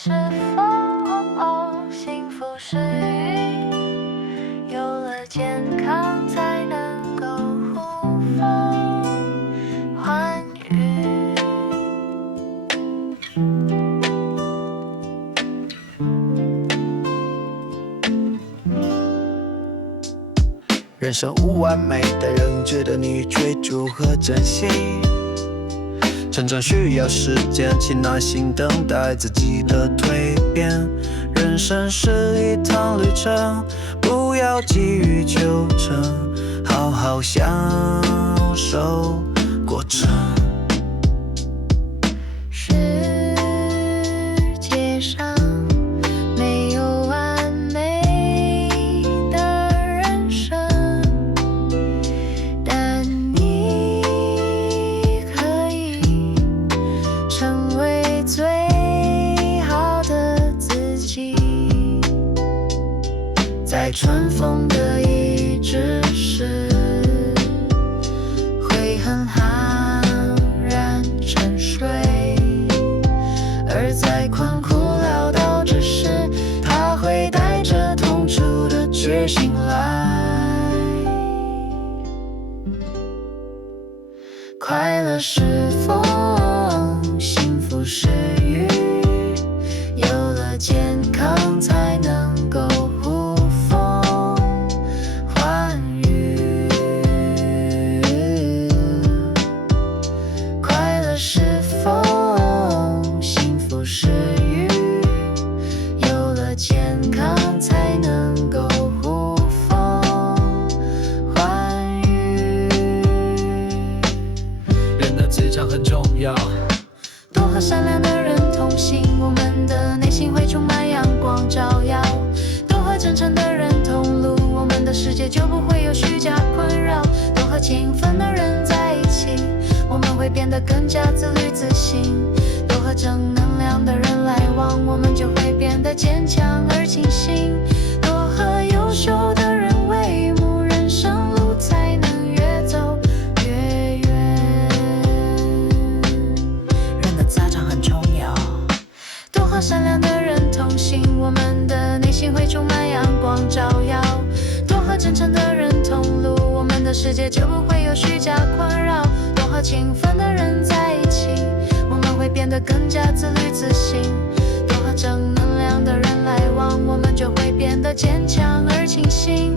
是否幸福是鱼？有了健康才能够呼风唤雨。人生无完美，但仍值得你追逐和珍惜。成长需要时间，请耐心等待自己的蜕变。人生是一趟旅程，不要急于求成，好好享受过程。世界上没有完美的人生，但你可以成为最好的自己。在春风得意之时，会很酣然沉睡，而在困苦潦倒之时，他会带着痛楚的觉醒来。快乐是风，幸福是雨，有了健康才能够呼风唤雨。快乐是风，幸福是雨，有了健康才能够呼风唤雨。人的磁场很重要，多和善良的人同行，我们的内心会充满阳光照耀。多和真诚的人同路，我们的世界就不会有虚假困扰。多和勤奋的人在一起，我们会变得更加自律自信。多和正能量的人来往，我们就会变得坚强而清醒。多和优秀的人为伍，人生路才能越走越远。人的磁场很重要，多和善良的人同行，我们的内心会充满阳光照耀。多和真诚的人同路，我们的世界就不会有虚假困扰。多和勤奋的人在一起，我们会变得更加自律自信。多和正能量的人来往，我们就会变得坚强而清醒。